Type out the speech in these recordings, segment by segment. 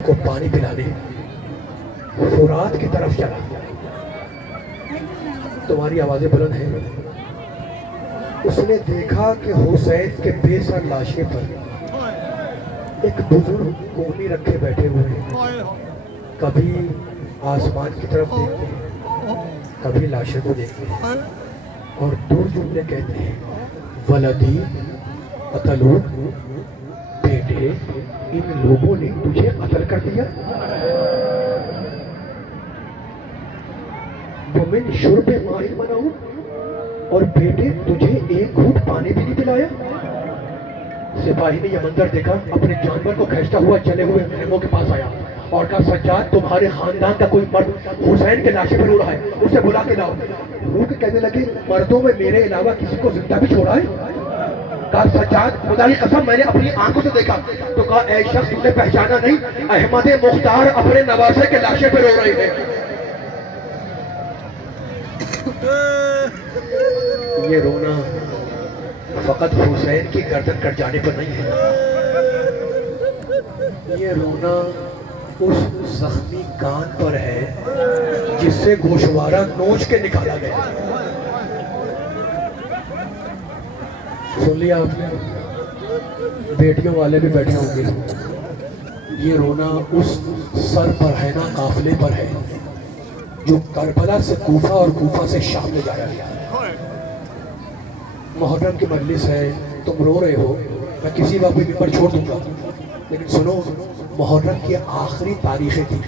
کو پانی پلانے فرات کی طرف چلا. تمہاری آوازیں بلند ہیں. اس نے دیکھا کہ حسین کے بے سر لاشے پر ایک بزرگ قومی رکھے بیٹھے ہوئے ہیں. کبھی آسمان کی طرف دیکھتے ہیں، کبھی لاشے کو دیکھتے ہیں اور دور جملے کہتے ہیں ولدی قتلو، بیٹے ان لوگوں نے تجھے قتل کر دیا. ومن شرب ماء منعوا، اور بیٹے تجھے ایک گھونٹ پانی بھی نہیں پلایا. سپاہی نے یہ منظر دیکھا، اپنے جانور کو کھینچتا ہوا چلے ہوئے خیموں کے پاس آیا اور کہا سجاد تمہارے خاندان کا کوئی مرد حسین کے لاشے پہ رو رہا ہے، اسے بلا کے لاؤ. رو کے کہنے لگے مردوں میں میرے علاوہ کسی کو زندہ بھی چھوڑا ہے؟ کہا سجاد خدا کی قسم میں نے اپنی آنکھوں سے دیکھا. تو کہا اے شخص تم نے پہچانا نہیں، احمد مختار اپنے نواسے کے لاشے پہ رو رہے ہیں. یہ رونا فقط حسین کی گردن کٹ جانے پر نہیں ہے، یہ رونا اس زخمی کان پر ہے جس سے گوشوارہ نوچ کے نکالا گیا. سن لیا آپ نے؟ بیٹیوں والے بھی بیٹھے ہوں گے. یہ رونا اس سر پر ہے نا قافلے پر ہے جو کربلا سے کوفہ اور کوفہ سے شام لے جایا گیا. محرم کی مجلس ہے، تم رو رہے ہو، میں کسی وقت بھی ممبر چھوڑ دوں گا، لیکن سنو محرم کی آخری تاریخیں تھی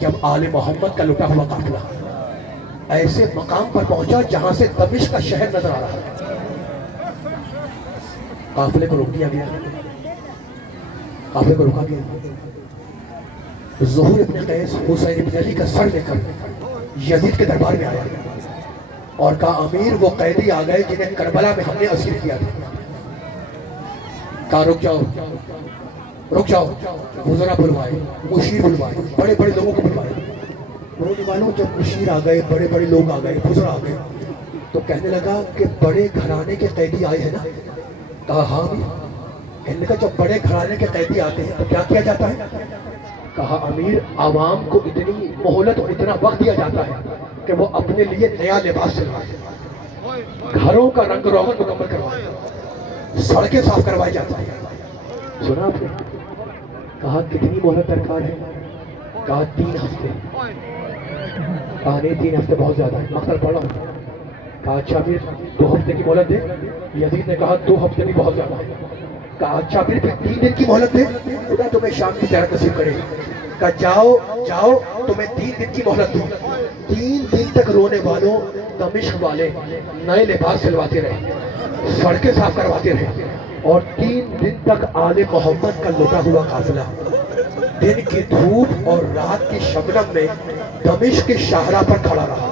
جب آل محمد کا لٹا ہوا قافلہ ایسے مقام پر پہنچا جہاں سے دمشق کا شہر نظر آ رہا ہے. قافلے کو روک دیا گیا، قافلے کو روکا گیا. ظہور ابن قیس حسین ابن علی کا سر لے کر یزید کے دربار میں آیا اور کہا امیر وہ قیدی آ گئے جنہیں کربلا میں ہم نے اسیر کیا تھا. کہا رک جاؤ رک جاؤ. وزراء بلوائے، مشیر بلوائے، بڑے بڑے لوگوں کو بلوائے. رونے والوں جب مشیر آ گئے، بڑے بڑے لوگ آ گئے، وزراء آ گئے، تو کہنے لگا کہ بڑے گھرانے کے قیدی آئے ہیں نا؟ کہا ہاں بھی. کہنے لگا جب بڑے گھرانے کے قیدی آتے ہیں تو کیا کیا جاتا ہے؟ کہا امیر عوام کو اتنی مہلت اور اتنا وقت دیا جاتا ہے کہ وہ اپنے لیے نیا لباس سلوائے، گھروں کا رنگ روغن مکمل کروائے، سڑکیں صاف کروائی جاتا ہے. سنا آپ نے؟ کہا کتنی مہلت درکار ہے؟ کہا 3 ہفتے. کہا نہیں 3 ہفتے بہت زیادہ ہے، مقتل پڑھا ہوں. کہا اچھا پھر 2 ہفتے کی مہلت دے. یزید نے کہا 2 ہفتے بھی بہت زیادہ ہے. کہا اچھا پھر 3 دن کی مہلت دے، خدا تمہیں شام کی زیارت نصیب کرے. کہا جاؤ جاؤ تمہیں 3 دن کی مہلت دوں. 3 دن تک رونے والوں دمشق والے نئے لباس سلواتے رہے، سڑکیں صاف کرواتے رہے اور 3 دن تک آل محمد کا لٹا ہوا قافلہ دن کی دھوپ اور رات کی شبنم میں دمشق کے شاہراہ پر کھڑا رہا.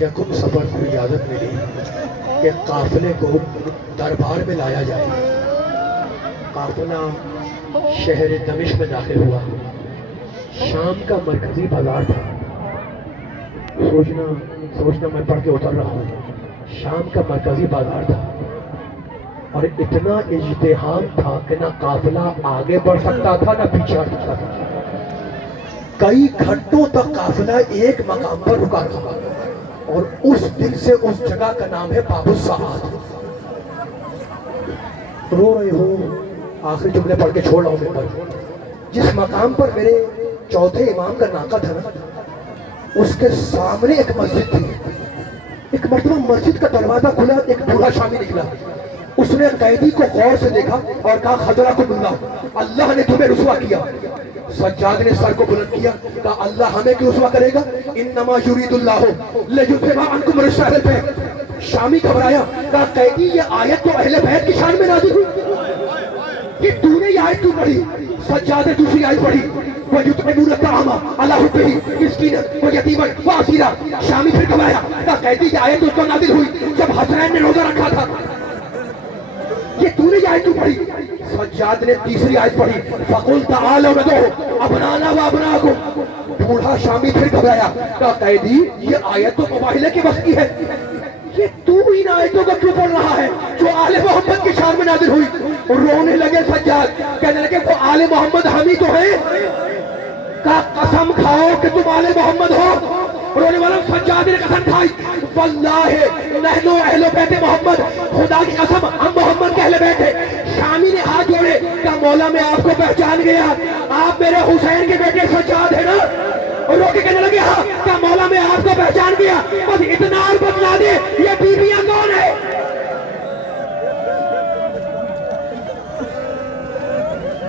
یکم سفر کو اجازت ملی کہ قافلے کو دربار میں لایا جائے. قافلہ شہر دمشق میں داخل ہوا. شام کا مرکزی بازار تھا. سوچنا میں پڑھ کے اتر رہا ہوں. شام کا مرکزی بازار تھا اور اتنا اجتحام تھا کہ نہ قافلہ آگے بڑھ سکتا تھا نہ پیچھے ہٹ سکتا تھا. کئی گھنٹوں تک قافلہ ایک مقام پر رکا رہا اور اس دن سے اس جگہ کا نام ہے باب الساعات. رو رہے ہو، آخری جملے پڑھ کے چھوڑ رہا ہوں ممبر. جس مقام پر میرے چوتھے امام کا ناقہ تھا نا، اس کے سامنے ایک مسجد تھی. ایک مرتبہ مسجد کا دروازہ کھلا، ایک بوڑھا شامی نکلا. اس نے قیدی کو غور سے دیکھا اور کہا خضرہ کو بلا، اللہ نے تمہیں رسوا کیا. سجاد نے سر کو بلند کیا، کہا اللہ ہمیں کیوں رسوا کرے گا؟ انما یرید اللہ لیذھب عنکم الرجس اہل البیت. شامی گھبرایا، کہا قیدی یہ آیت تو اہل بیت کی شان میں نازل ہوئی، یہ تو نے یہ آیت کیوں پڑھی؟ سجاد نے دوسری آیت پڑھی وَيُطْعِمُونَ الطَّعَامَ عَلَىٰ حُبِّهِ مِسْكِینًا وَیَتِیمًا وَأَسِیرًا. شامی پھر گھبرایا، کہا قیدی یہ آیت اس کو نازل ہوئی جب حسنین نے روزہ رکھا تھا، یہ تو نے یہ آیت کیوں پڑھی؟ سجاد نے تیسری آیت پڑھی فَقُلْ تَعَالَوْا نَدْعُو أَبْنَاءَنَا وَأَبْنَاءَكُمْ. بوڑھا شامی پھر گھبرایا، کہا قیدی یہ آیت تو مباہلے کے وقت کی ہے، یہ تو تو ان آیتوں کو کیوں پڑھ رہا ہے جو آل محمد کی شان میں نازل ہوئی؟ رونے لگے سجاد، کہنے لگے وہ آل محمد ہم ہی تو ہیں، کا قسم کھاؤ کہ تم آل محمد ہو۔ رونے والا سجاد نے قسم کھائی، واللہ نحنو اہل بیت محمد، خدا کی قسم ہم محمد کے اہل بیت ہیں۔ شامی نے ہاتھ جوڑے، کہا مولا میں آپ کو پہچان گیا، آپ میرے حسین کے بیٹے سجاد ہیں نا؟ اور رو کے کہنے لگے ہاں، کہا مولا میں آپ کو پہچان گیا، بس اتنا اور بتلا دے یہ بیویاں کون ہیں؟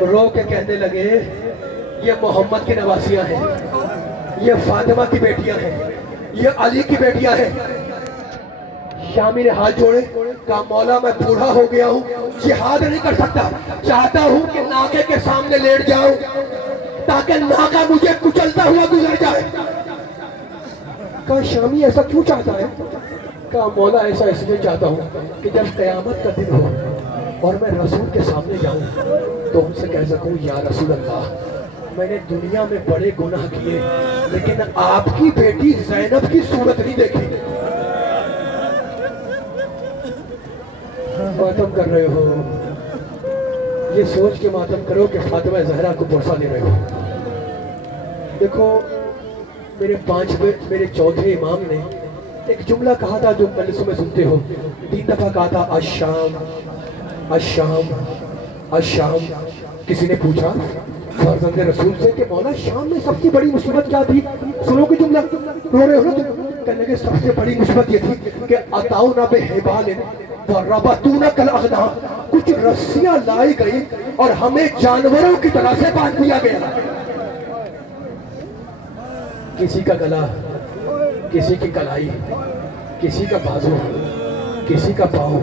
رو کے کہنے لگے یہ محمد کی نواسیاں ہیں، یہ فاطمہ کی بیٹیاں ہیں، یہ علی کی بیٹیاں ہیں۔ شامی نے ہاتھ جوڑے، کہا مولا میں بوڑھا ہو گیا ہوں، جہاد نہیں کر سکتا، چاہتا ہوں کہ ناکے کے سامنے لیٹ جاؤں تاکہ ناکا مجھے کچلتا ہوا گزر جائے۔ کہا شامی ایسا کیوں چاہتا ہے؟ کہا مولا ایسا اس لیے چاہتا ہوں کہ جب قیامت کا دن ہو اور میں رسول کے سامنے جاؤں تو ان سے کہہ سکوں یا رسول اللہ میں نے دنیا میں بڑے گناہ کیے لیکن آپ کی بیٹی زینب کی صورت نہیں دیکھی۔ ماتم کر رہے ہو، یہ سوچ کے ماتم کرو کہ فاطمہ زہرا کو برسا دے رہے ہو۔ دیکھو میرے چوتھے امام نے ایک جملہ کہا تھا جو مجلسوں میں سنتے ہو، 3 دفعہ کہا تھا الشام الشام الشام۔ کسی نے پوچھا فرزند رسول سے کہ مولا شام میں سب سے بڑی مصیبت کیا تھی؟ سنو کہ جملہ رو رہے ہو نا تم؟ کہنے لگے سب سے بڑی مصیبت یہ تھی کہ اتاؤنا بحبال وربطونا کالاغنام، کچھ رسیاں لائی گئی اور ہمیں جانوروں کی طرح سے باندھ دیا گیا۔ کسی کا گلا، کسی کی کلائی، کسی کا بازو، کسی کا پاؤں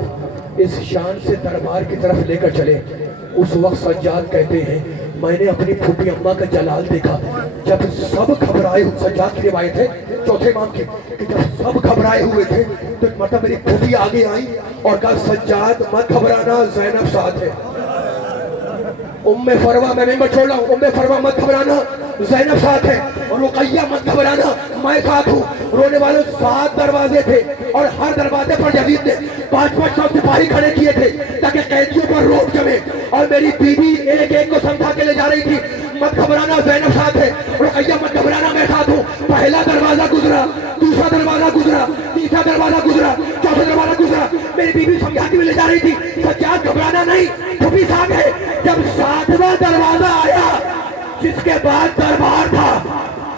اس شان سے دربار کی طرف لے کر چلے۔ اس وقت سجاد کہتے ہیں میں نے اپنی پھوپھی اماں کا جلال دیکھا، جب سب گھبرائے ہوئے، سجاد کی روایت ہے چوتھے امام کی، کہ جب سب گھبرائے ہوئے تھے تو ایک مرتبہ میری پھوپھی آگے آئی اور کہا سجاد مت گھبرانا زینب ساتھ ہے۔ ام فروہ، میں ممبر چھوڑ رہا ہوں، ام فروہ مت گھبرانا زینب ساتھ ہے، اور رقیہ مت گھبرانا میں ساتھ ہوں۔ رونے والوں 7 دروازے تھے اور ہر دروازے پر یزید نے 500 سپاہی کھڑے کیے تھے تاکہ قیدیوں پر روک جمے، اور میری بیوی ایک ایک کو سمجھا کے لے جا رہی تھی، مت گھبرانا زینب ساتھ ہے، رقیہ مت گھبرانا میں ساتھ ہوں۔ پہلا دروازہ گزرا، دوسرا دروازہ گزرا، تیسرا دروازہ گزرا، چوتھا دروازہ گزرا، میری بیوی سمجھاتی ہوئی لے جا رہی تھی سجاد گھبرانا نہیں، پھوپھی ساتھ ہے۔ جب 7واں دروازہ آیا جس کے بعد دربار تھا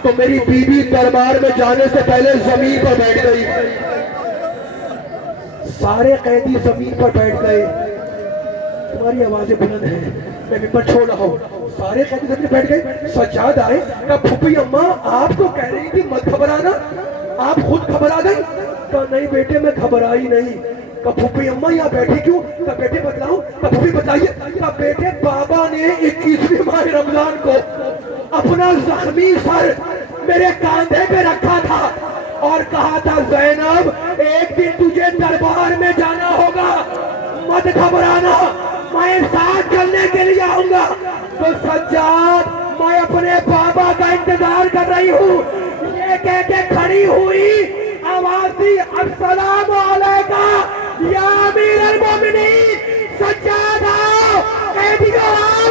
تو میری بیوی دربار میں جانے سے پہلے زمین پر بیٹھ گئی، سارے قیدی زمین پر بیٹھ گئے۔ تمہاری آوازیں بلند ہیں، میں ممبر چھوڑ رہا ہوں، سارے قیدی زمین پر بیٹھ گئے۔ سجاد آئے، کہا پھوپھی اماں آپ کو کہہ رہی تھی مت گھبرانا، آپ خود گھبرا گئی؟ کہا نہیں بیٹے میں گھبرائی نہیں۔ کہا پھوپھی اماں یہاں بیٹھی کیوں؟ کہا بیٹے بتلاؤں؟ کہا پھوپھی بتائیے۔ کہا بیٹے بابا نے 21ویں ماہ رمضان کو اپنا زخمی سر میرے کاندھے پہ رکھا تھا اور کہا تھا زینب ایک دن تجھے دربار میں جانا ہوگا، مت گھبرانا، میں ساتھ چلنے کے لیے آؤں گا۔ تو سجاد میں اپنے بابا کا انتظار کر رہی ہوں، یہ کہہ کے کھڑی ہوئی، آواز دی السلام علیکہ یا امیر المومنین، سجاد آؤ، قیدیوں آؤ